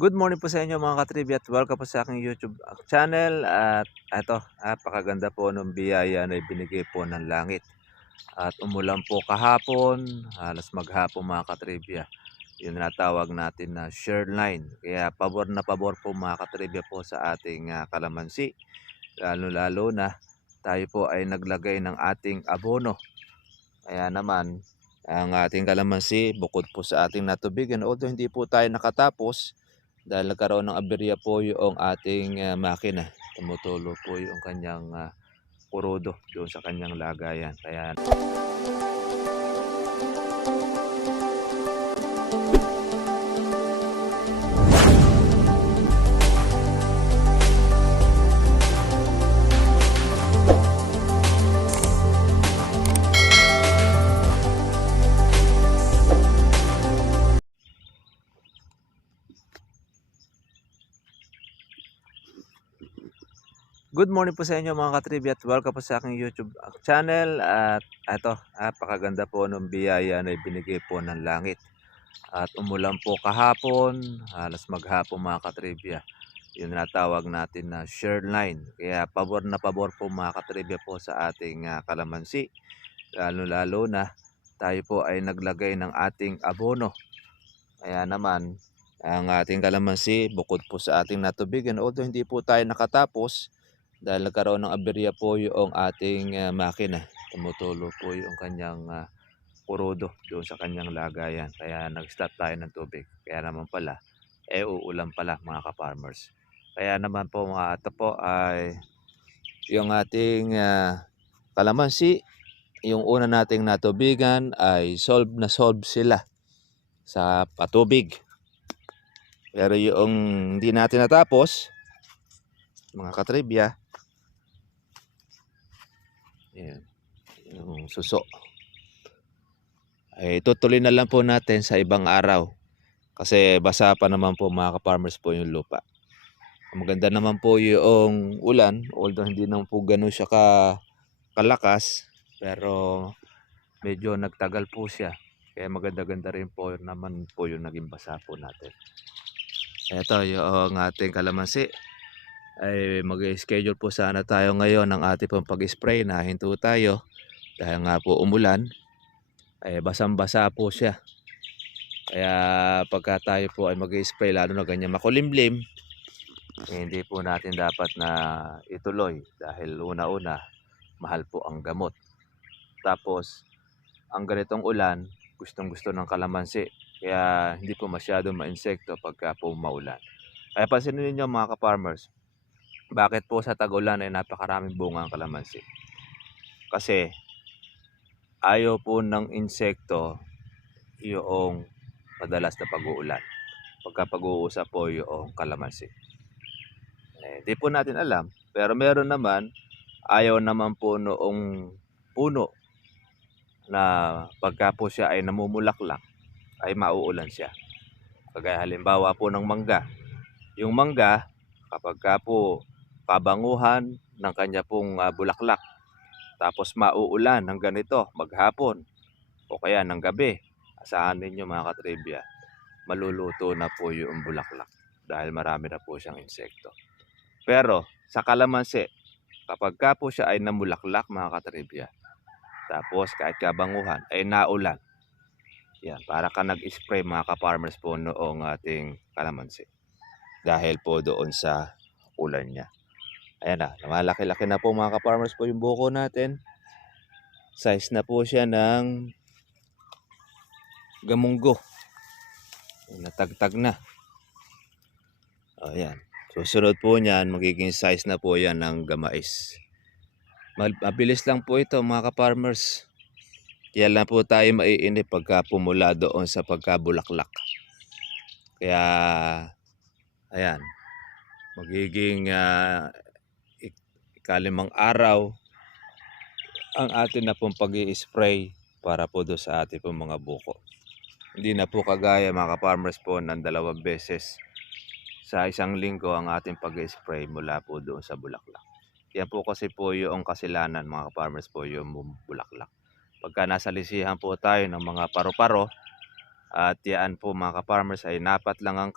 Good morning po sa inyo mga katribi at welcome po sa aking YouTube channel at eto, napakaganda po ng biyaya na ibinigay po ng langit. At umulan po kahapon, halos maghapon mga katribya. Yung natawag natin na share line. Kaya pabor po mga katribya po sa ating kalamansi. Lalo na tayo po ay naglagay ng ating abono. Kaya naman ang ating kalamansi bukod po sa ating natubigan, although hindi po tayo nakatapos dahil nagkaroon ng aberya po yung ating makina. Tumutulo po yung kanyang kurudo doon sa kanyang lagayan. Kaya good morning po sa inyo mga katribi at welcome po sa aking YouTube channel at eto, napakaganda po ng biyaya na ibinigay po ng langit. At umulan po kahapon, halos maghapon mga katribya. Yung natawag natin na share line. Kaya pabor po mga katribya po sa ating kalamansi. Lalo na tayo po ay naglagay ng ating abono. Kaya naman ang ating kalamansi bukod po sa ating natubigan, although hindi po tayo nakatapos dahil nagkaroon ng aberya po yung ating makina. Tumutulo po yung kanyang kurudo doon sa kanyang lagayan. Kaya nag-stop tayo ng tubig. Kaya naman pala, uulan pala mga ka-farmers. Kaya naman po mga ito po ay yung ating kalamansi, yung una nating natubigan ay solve sila sa patubig. Pero yung hindi natin natapos, mga katribya, yan, yung suso, ay tutuloy na lang po natin sa ibang araw. Kasi basa pa naman po mga ka-farmers po yung lupa. Maganda naman po yung ulan, although hindi naman po ganun siya kalakas, pero medyo nagtagal po siya. Kaya maganda-ganda rin po naman po yung naging basa po natin. Ito yung ating kalamansi. Ay mag-schedule po sana tayo ngayon ng ating pong pag-spray na hinto tayo. Dahil nga po umulan, ay basang-basa po siya. Kaya pagka tayo po ay mag-spray lalo na ganyan makulimlim, hindi po natin dapat na ituloy dahil una-una mahal po ang gamot. Tapos ang ganitong ulan, gustong-gusto ng kalamansi. Kaya hindi po masyado ma-insekto pagka po maulan. Kaya pansinin niyo mga ka-farmers, bakit po sa tag-ulan ay napakaraming bunga ang kalamansi? Kasi ayaw po ng insekto yung madalas na pag-uulan. Pagka pag-uusap po yung kalamansi. Di po natin alam, pero meron naman, ayaw naman po noong puno na pagka po siya ay namumulaklak, ay mauulan siya. Kagaya halimbawa po ng mangga. Yung mangga, kapag ka po kabanguhan ng kanya pong bulaklak, tapos mauulan ng ganito, maghapon, o kaya ng gabi, asahan ninyo mga katribya, maluluto na po yung bulaklak dahil marami na po siyang insekto. Pero sa kalamansi, kapag ka po siya ay namulaklak mga katribya, tapos kahit kabanguhan ay naulan, yan, para ka nag-spray mga ka-farmers po noong ating kalamansi. Dahil po doon sa ulan niya. Ayan na, malaki-laki na po mga ka-farmers po yung buko natin. Size na po siya ng gamunggo. Natagtag na. Ayan. Susunod po niyan, magiging size na po yan ng gamais. Mabilis lang po ito mga ka-farmers. Kaya lang po tayo maiinip pagka pumula doon sa pagkabulaklak. Kaya, ayan, magiging ikalimang araw ang atin na pong pag-i-spray para po doon sa ating pong mga buko. Hindi na po kagaya mga ka-farmers po ng 2 beses sa isang linggo ang ating pag-i-spray mula po doon sa bulaklak. Yan po kasi po yung kasilanan mga ka-farmers po yung bulaklak. Pagka nasa lisihan po tayo ng mga paro-paro at yan po mga ka-farmers ay napat lang ang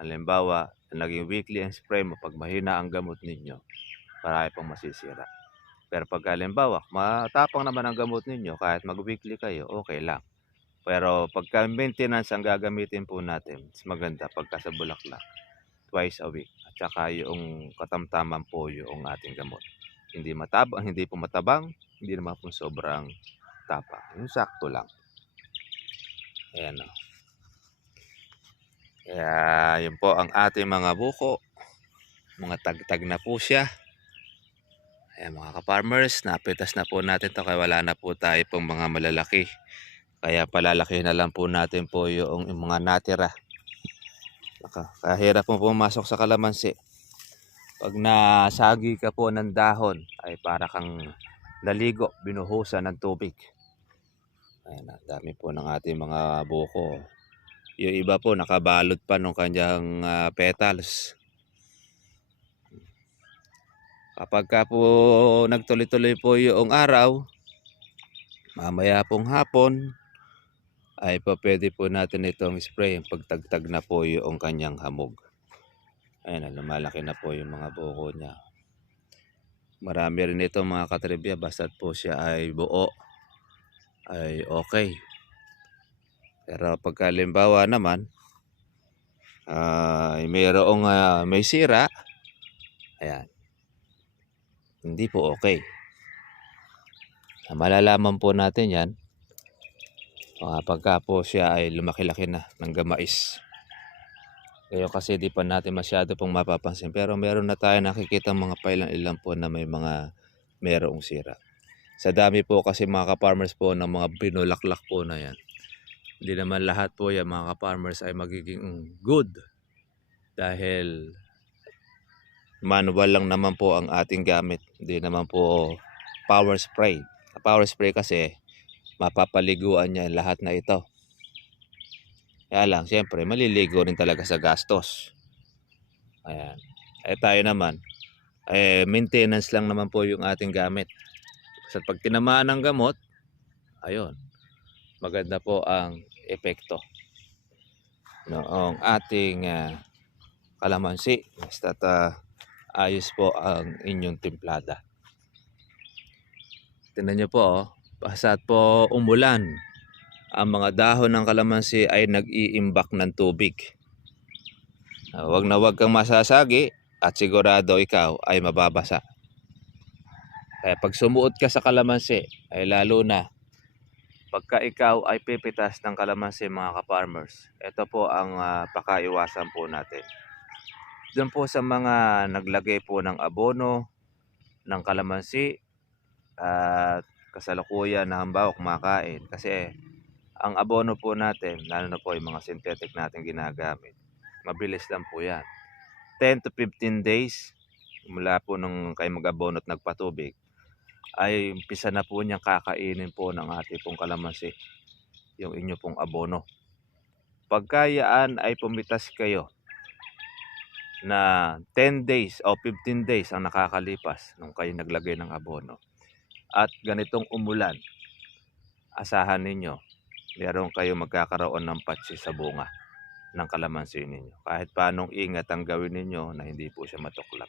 Halimbawa, naging weekly ang spray mo, pag mahina ang gamot ninyo, marami pong masisira. Pero pag halimbawa, matapang naman ang gamot ninyo, kahit mag-weekly kayo, okay lang. Pero pagka maintenance ang gagamitin po natin, mas maganda pagka sa bulaklak, twice a week. At saka yung katamtaman po yung ating gamot. Hindi matabang, hindi po matabang, hindi naman po sobrang tapang. Yung sakto lang. Ayan o. Kaya yun po ang ating mga buko. Mga tagtag na po siya. Ayan mga ka-farmers, napitas na po natin to kaya wala na po tayo pong mga malalaki. Kaya palalaki na lang po natin po yung mga natira. Kaya hirap po pumasok sa kalamansi. Pag nasagi ka po ng dahon ay para kang naligo, binuhusan ng tubig. Ayan, ang dami po ng ating mga buko. Yung iba po nakabalot pa ng kanyang petals. Kapag ka po nagtuloy-tuloy po yung araw, mamaya pong hapon, ay po pwede po natin itong spray pagtagtag na po yung kanyang hamog. Ayan, lumalaki na po yung mga buko niya. Marami rin ito mga katribya, basta't po siya ay buo, ay okay. Pero pagka halimbawa naman, mayroong may sira, ayan, hindi po okay. Malalaman po natin yan pagka po siya ay lumaki-laki na ng gamais. Kaya kasi di pa natin masyado pong mapapansin. Pero meron na tayo nakikita mga pailan-ilan po na may mga merong sira. Sa dami po kasi mga ka-farmers po ng mga binulaklak po na yan. Hindi naman lahat po yan mga ka-farmers ay magiging good. Dahil manual lang naman po ang ating gamit. Hindi naman po power spray. Power spray kasi mapapaliguan niya lahat na ito. Kaya lang, siyempre, maliligo rin talaga sa gastos. Ayan. Tayo naman, maintenance lang naman po yung ating gamit. Sa pag tinamaan ng gamot, ayun, maganda po ang epekto noong ating kalamansi. Basta't ayos po ang inyong timplada. Tingnan nyo po, basta't po umulan, ang mga dahon ng kalamansi ay nag-iimbak ng tubig. Wag na wag kang masasagi at sigurado ikaw ay mababasa. Kaya pag sumuot ka sa kalamansi ay lalo na pagka ikaw ay pipitas ng kalamansi mga ka-farmers. Ito po ang pakaiwasan po natin. Doon po sa mga naglagay po ng abono ng kalamansi at kasalukuyan na halimbawa kumakain. Kasi ang abono po natin, lalo na po yung mga synthetic natin ginagamit, mabilis lang po yan. 10 to 15 days mula po nung kayo mag-abono at nagpatubig, ay umpisa na po niyang kakainin po ng ating pong kalamansi, yung inyo pong abono. Pagkayaan ay pumitas kayo na 10 days o 15 days ang nakakalipas nung kayo naglagay ng abono, at ganitong umulan, asahan ninyo, meron kayo magkakaroon ng patsi sa bunga ng kalamansi ninyo. Kahit paanong ingat ang gawin ninyo na hindi po siya matuklap.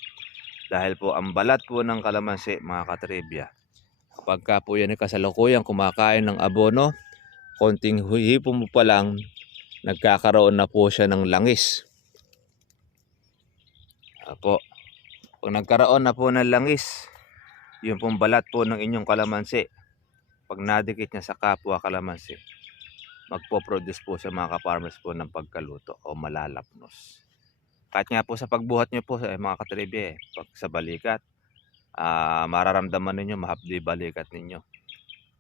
Dahil po ang balat po ng kalamansi mga katribya, pagka po yan ay kasalukuyang kumakain ng abono, konting hipo mo pa lang, nagkakaroon na po siya ng langis. Apo, pag nagkaroon na po ng langis, yung pong balat po ng inyong kalamansi, pag nadikit niya sa kapwa kalamansi, magpo-produce po sa mga ka-farmers po ng pagkaluto o malalapnos. Kahit nga po sa pagbuhat nyo po mga katribya, pag sa balikat, mararamdaman ninyo mahapdi balikat ninyo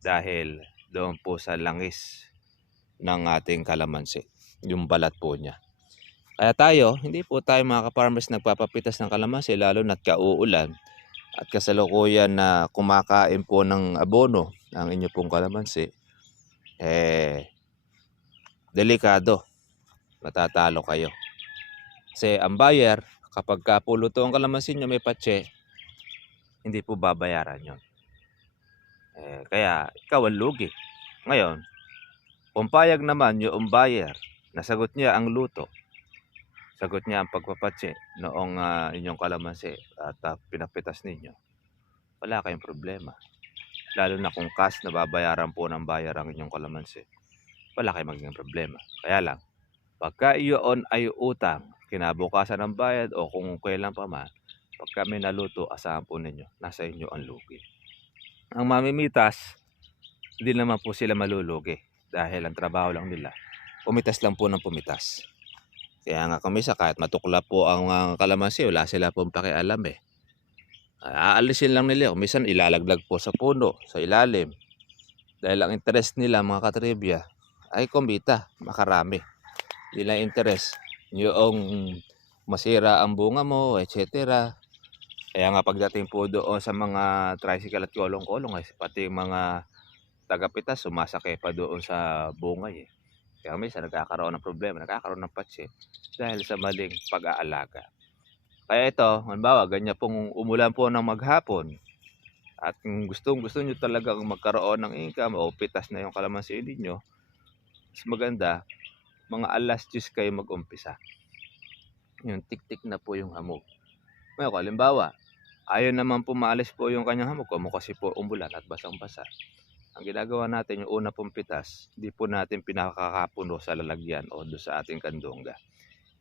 dahil doon po sa langis ng ating kalamansi, yung balat po niya. Kaya tayo, hindi po tayo mga ka-farmers nagpapapitas ng kalamansi lalo na't kauulan at kasalukuyan na kumakain po ng abono ang inyo pong kalamansi, delikado, matatalo kayo. Kasi ang buyer, kapag kapuluto ang kalamansi nyo may patse, hindi po babayaran yon. Kaya ikaw ang lugi. Ngayon, pumpayag naman yung buyer, nasagot niya ang luto, sagot niya ang pagpapatsi noong inyong kalamansi at pinapitas ninyo, wala kayong problema. Lalo na kung cash na babayaran po ng buyer ang inyong kalamansi, wala kayong magiging problema. Kaya lang, pagka iyon ay utang, kinabukasan ng bayad o kung kailan pa man, pagka may naluto, asahan po ninyo, nasa inyo ang lugi. Ang mamimitas, hindi naman po sila malulugi dahil ang trabaho lang nila, pumitas lang po ng pumitas. Kaya nga kumisa kahit matukla po ang kalamansi, wala sila pong pakialam eh. Aalisin lang nila, minsan ilalaglag po sa puno, sa ilalim. Dahil ang interest nila mga katribya ay kumita, makarami. Hindi lang interest yung masira ang bunga mo, etc. Kaya nga pagdating po doon sa mga tricycle at kolong-kolong, pati mga tagapitas sumasakay pa doon sa bungay eh. Kaya minsan nagkakaroon ng problema, nagkakaroon ng patsi dahil sa maling pag-aalaga. Kaya ito, halimbawa, ganyan pong umulan po ng maghapon at kung gusto nyo talagang magkaroon ng income o pitas na yung kalamansi ninyo, mas maganda, mga alas 10 kayo mag-umpisa. Yung tik-tik na po yung hamog. Ngayon, halimbawa, ayaw naman po maalis po yung kanyang hamog kasi po umulan at basang-basa. Ang ginagawa natin, yung una pong pitas, hindi po natin pinakakapuno sa lalagyan o doon sa ating kandungga.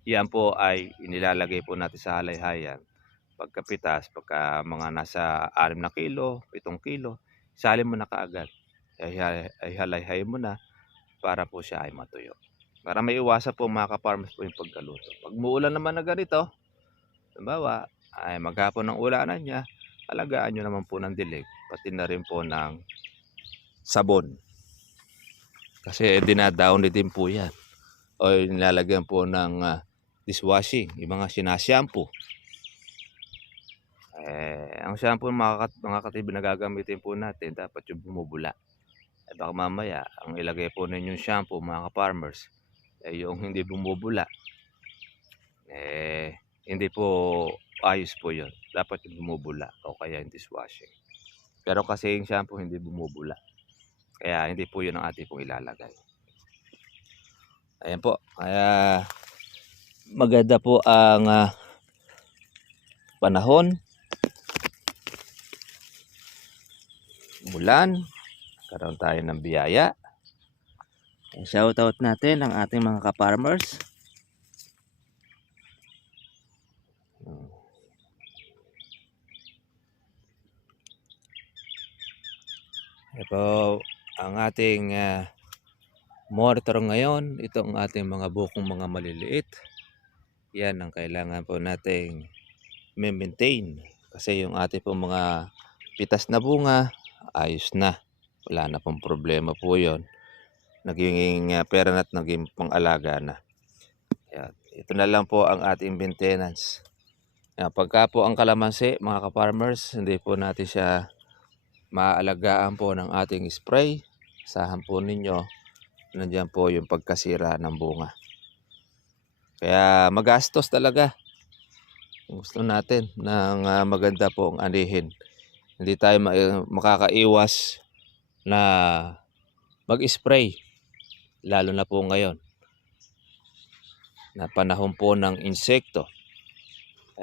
Yan po ay inilalagay po natin sa halayhayan. Pagkapitas, pagka mga nasa 6 na kilo, 7 kilo, isalin mo na kaagad. Ay halayhay mo na para po siya ay matuyo. Para may iwasan po mga ka-farmers po yung pagkaluto. Pag muulan naman na ganito, halimbawa, ay maghapon ng ulanan niya, alagaan nyo naman po ng dilig, pati na rin po ng sabon. Kasi dinadaon din po yan. O nilalagyan po ng dishwashing, yung mga sinashampoo. Ang shampoo mga katibi na gagamitin po natin, dapat yung bumubula. Baka mamaya, ang ilagay po ninyong shampoo mga ka-farmers, yung hindi bumubula. Hindi po ayos po yun. Dapat yung bumubula o kaya yung dishwashing. Pero kasi yung shampoo hindi bumubula. Kaya hindi po yun ang ating pong ilalagay. Ayan po. Kaya maganda po ang panahon. Ulan. Karoon tayo ng biyaya. Shoutout natin ang ating mga ka-farmers. Ito ang ating monitor ngayon. Ito ang ating mga bukong mga maliliit. Yan ang kailangan po nating maintain. Kasi yung ating po mga pitas na bunga, ayos na. Wala na pong problema po yon. Naging pera na at naging pang-alaga na. Yan. Ito na lang po ang ating maintenance. Yan. Pagka po ang kalamansi, mga ka-farmers, hindi po natin siya maaalagaan po ng ating spray. Asahan po ninyo, nandiyan po yung pagkasira ng bunga. Kaya magastos talaga. Gusto natin ng maganda po ang anihin. Hindi tayo makakaiwas na mag-spray. Lalo na po ngayon na panahon po ng insekto.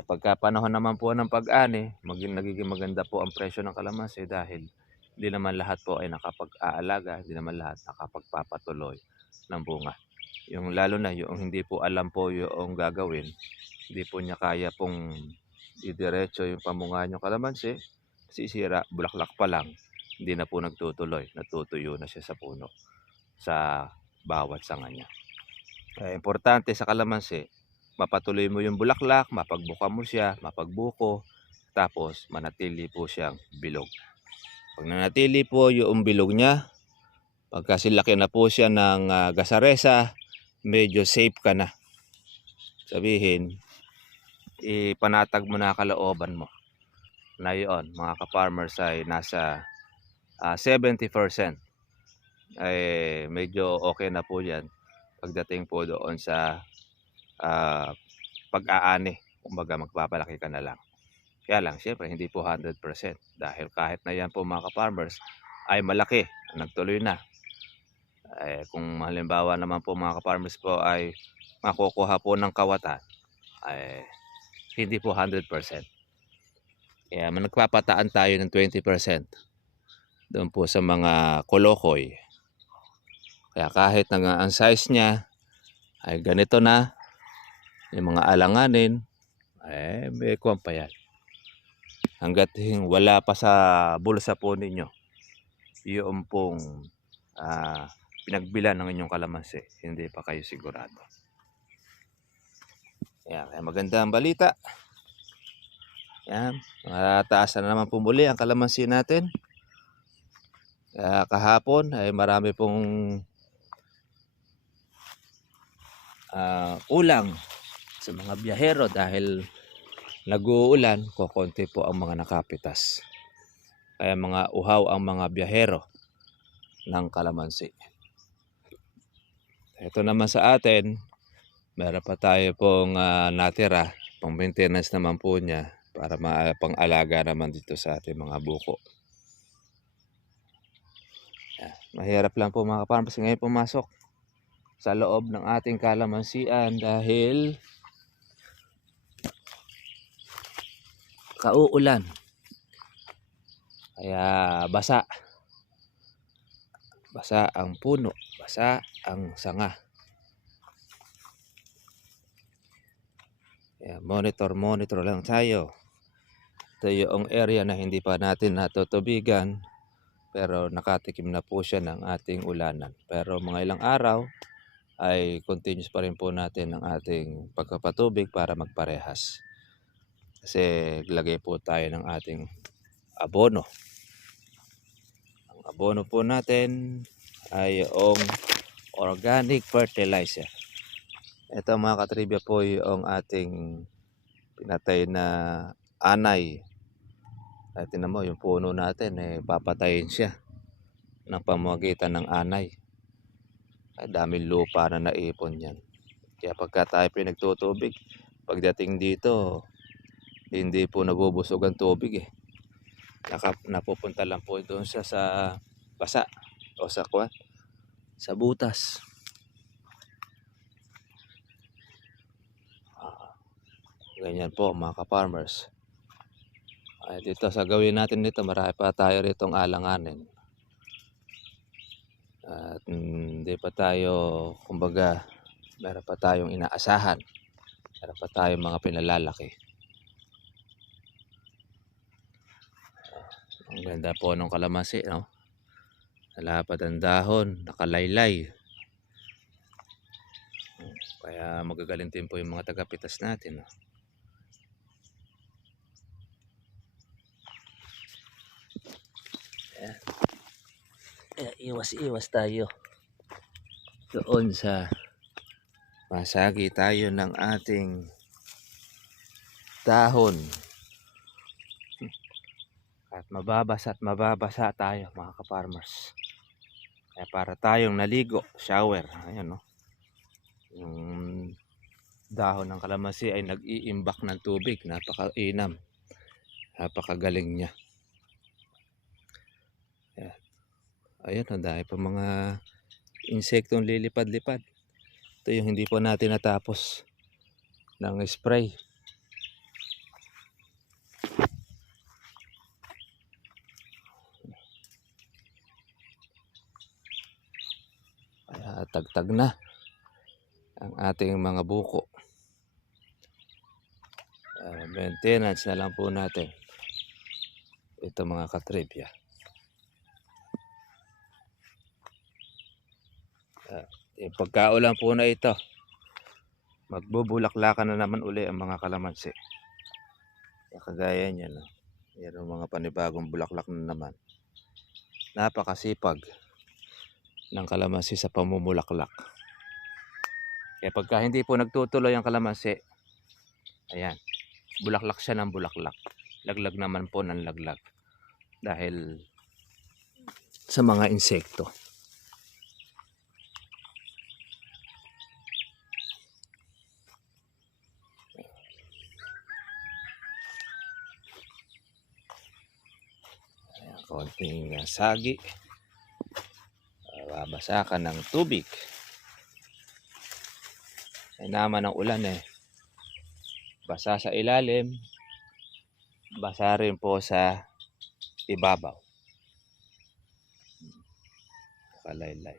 Pagka panahon naman po ng pag-ani, nagiging maganda po ang presyo ng kalamansi dahil hindi naman lahat po ay nakapag-aalaga, hindi naman lahat nakapagpapatuloy ng bunga. Yung lalo na yung hindi po alam po yung gagawin, hindi po niya kaya pong idiretso yung pamunga yung kalamansi, sisira, bulaklak pa lang, hindi na po nagtutuloy, natutuyo na siya sa puno, sa bawat sanga niya. Importante sa kalamansi, mapatuloy mo yung bulaklak, mapagbuka mo siya, mapagbuko, tapos manatili po siyang bilog. Pag nanatili po yung bilog niya, pagka silaki na po siya ng gasaresa, medyo safe ka na. Sabihin, ipanatag mo na kalooban mo na yun, mga ka-farmers ay nasa 70%. Medyo okay na po yan pagdating po doon sa pag-aani. Kumbaga magpapalaki ka na lang. Kaya lang, syempre, hindi po 100%. Dahil kahit na yan po mga ka-farmers ay malaki, nagtuloy na. Kung halimbawa naman po mga ka-farmers po ay makukuha po ng kawatan, ay hindi po 100%. Kaya nagpapataan tayo ng 20% doon po sa mga kolokoy. Kaya kahit ang size niya ay ganito na, yung mga alanganin, may kuwan pa yan. Hanggat wala pa sa bulsa po ninyo, yung pong pinagbilan ng inyong kalamansi, hindi pa kayo sigurado. Kaya maganda ang balita. Yan, mataas na naman po muli ang kalamansi natin. Kahapon ay marami pong ulang sa mga biyahero dahil nag-uulan, kukonti po ang mga nakapitas. Kaya mga uhaw ang mga biyahero ng kalamansi. Ito naman sa atin, meron pa tayo pong natira, pang maintenance naman po niya para pang-alaga naman dito sa ating mga buko. Mahirap lang po mga kaparmers ngayon pumasok sa loob ng ating kalamansian dahil kauulan. Kaya basa. Basa ang puno, basa ang sanga. Kaya monitor lang tayo. Ito yung area na hindi pa natin natutubigan pero nakatikim na po siya ng ating ulanan. Pero mga ilang araw ay continuous pa rin po natin ang ating pagpapatubig para magparehas. Kasi lagay po tayo ng ating abono. Ang abono po natin ay yung organic fertilizer. Ito mga katribya po yung ating pinatay na anay. At tinan mo yung puno natin papatayin siya ng pamamagitan ng anay. Daming lupa na naipon yan. Kaya pagka tayo pinagtutubig, pagdating dito hindi po nabubusog ang tubig napupunta lang po doon siya sa basa o sa butas. Ganyan po mga ka-farmers. Dito sa gawin natin dito, marami pa tayo ritong alanganin. At hindi pa tayo, kumbaga, meron pa tayong inaasahan. Meron pa tayong mga pinalalaki. Ang ganda po ng kalamansi, no? Nalapad ang dahon, nakalaylay. Kaya magagaling din po yung mga tagapitas natin, no? Iwas-iwas tayo doon sa masagi tayo ng ating dahon at mababasa tayo mga ka-farmers. Kaya para tayong naligo, shower, ayan, no? Yung dahon ng kalamansi ay nag-iimbak ng tubig, napakainam, napakagaling niya. Ayan, dahil pa mga insektong lilipad-lipad. Ito yung hindi po natin natapos ng spray. Kaya tagtag na ang ating mga buko. Maintenance na lang po natin ito mga katribya. Yung pagkaulan po na ito, magbubulaklakan na naman uli ang mga kalamansi. Kagaya niyan, no? Yan ang mga panibagong bulaklak na naman. Napakasipag ng kalamansi sa pamumulaklak. Kaya pagka hindi po nagtutuloy ang kalamansi, ayan, bulaklak siya ng bulaklak. Laglag naman po ng laglag. Dahil sa mga insekto. Konting sagi, babasakan ng tubig. Ay naman ng ulan Basa sa ilalim, basa rin po sa ibabaw. Kalaylay.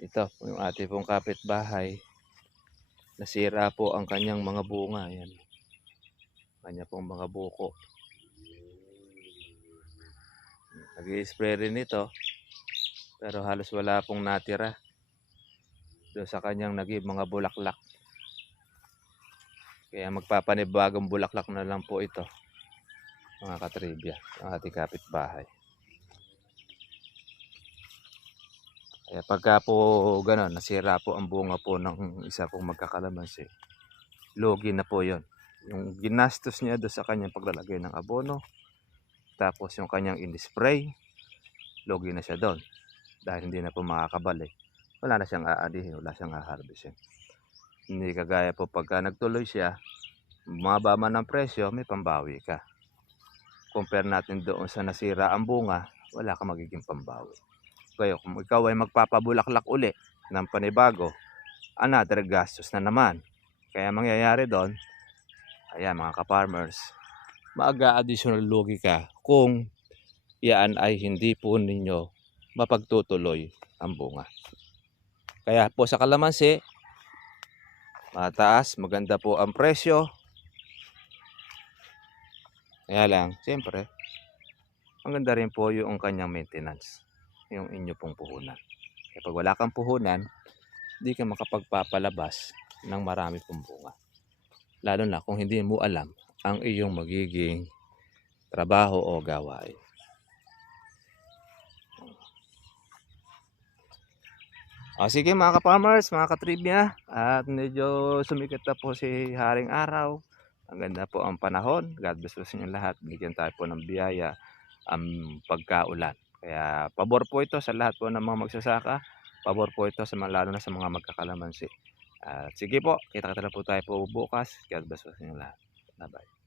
Ito po yung ating pong kapitbahay. Nasira po ang kanyang mga bunga. Ayan. Kanya pong mga buko. Nag-i-spray rin ito. Pero halos wala pong natira doon sa kanyang mga bulaklak. Kaya magpapanibagong bulaklak na lang po ito, mga katribya, ang ating kapitbahay. Kaya pagka po gano'n, nasira po ang bunga po ng isa pong magkakalamansi, lugi na po yon. Yung ginastos niya doon sa kanyang paglalagay ng abono, tapos yung kanyang in-spray, lugi na siya doon. Dahil hindi na po makakabalik. Wala na siyang aadihin, wala siyang haharvestin. Hindi kagaya po pagka nagtuloy siya, mababa man ang presyo, may pambawi ka. Compare natin doon sa nasira ang bunga, wala kang magiging pambawi. Kaya kung ikaw ay magpapabulaklak uli ng panibago, another gastos na naman. Kaya mangyayari doon, ayan mga ka-farmers, maaga-additional lugi ka kung yan ay hindi po ninyo mapagtutuloy ang bunga. Kaya po sa kalamansi, mataas, maganda po ang presyo. Kaya lang, siyempre, maganda rin po yung kanyang maintenance, yung inyo pong puhunan. Kapag wala kang puhunan, di ka makapagpapalabas ng marami pong bunga. Lalo na kung hindi mo alam ang iyong magiging trabaho o gawain. Sige mga ka-farmers, mga katribya, at medyo sumikat na po si Haring Araw. Ang ganda po ang panahon. God bless po sa inyo lahat. Bigyan tayo po ng biyaya ang pagkaulan. Kaya pabor po ito sa lahat po ng mga magsasaka. Pabor po ito sa lalo na sa mga magkakalamansi. Sige po, kita-kita na po tayo po bukas. God bless po sa inyo lahat. Bye-bye.